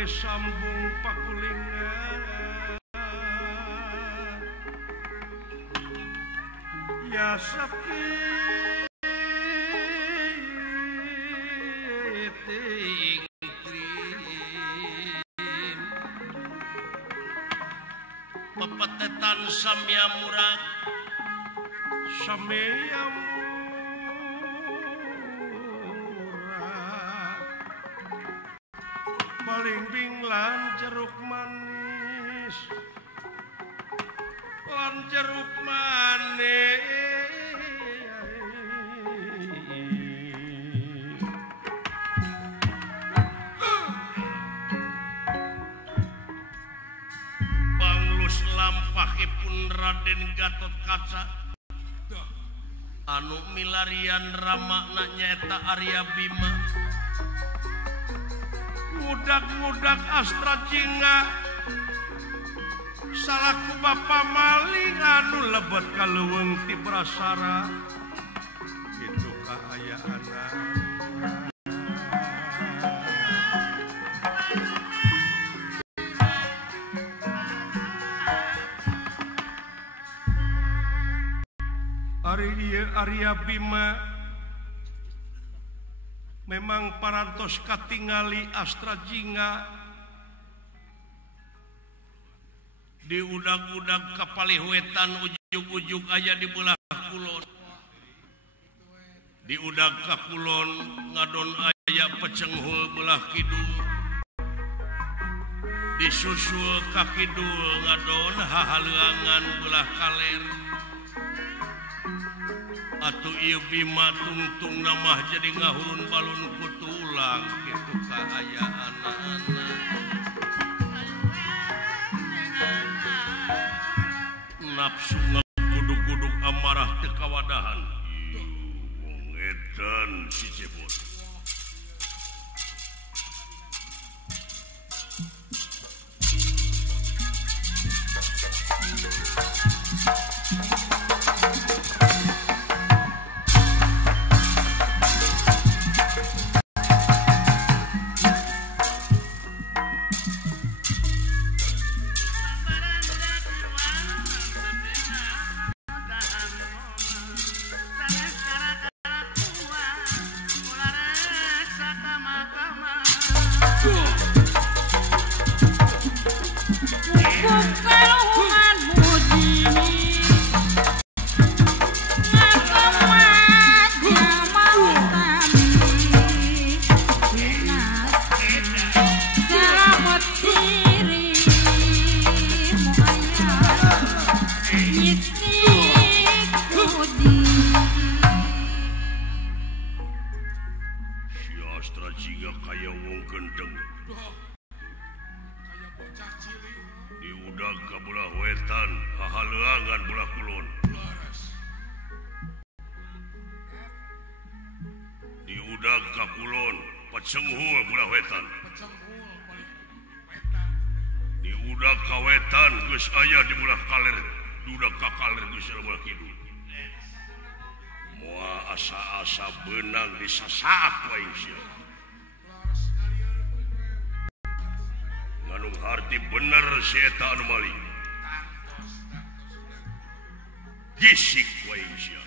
kali sambung pakulingan ya sepi ting pepetetan samya murag samya murag balimbing lan jeruk manis lan jeruk manis lampahipun Raden Gatotkaca anu milarian ramakna nyaeta Arya Bima ngudag-ngudag Astra Jingga salaku bapa maling anu lebet kaleuweung ti Brasara itu kaayana Arya Bima memang parantos katingali Astra Jingga di udag-udag kapaliwetan ujug-ujug aya di belah kulon di udag ka kulon ngadon aya pecenghul belah kidul disusul ka kidul ngadon hahaleuangan belah kaler atuh ieu Bima tungtung namah jadi ngahurun balun ku tulang kitu kaayaanana nafsu ngagudug-gudug amarah teu kawadahan wong edan si Jebot Cenghul belah wetan di udag ka wetan geus aya di belah kaler udag ka kaler geus belah kidul moal asa-asa beunang disasaak wae sia nganung harti bener si eta anu maling gisik wae sia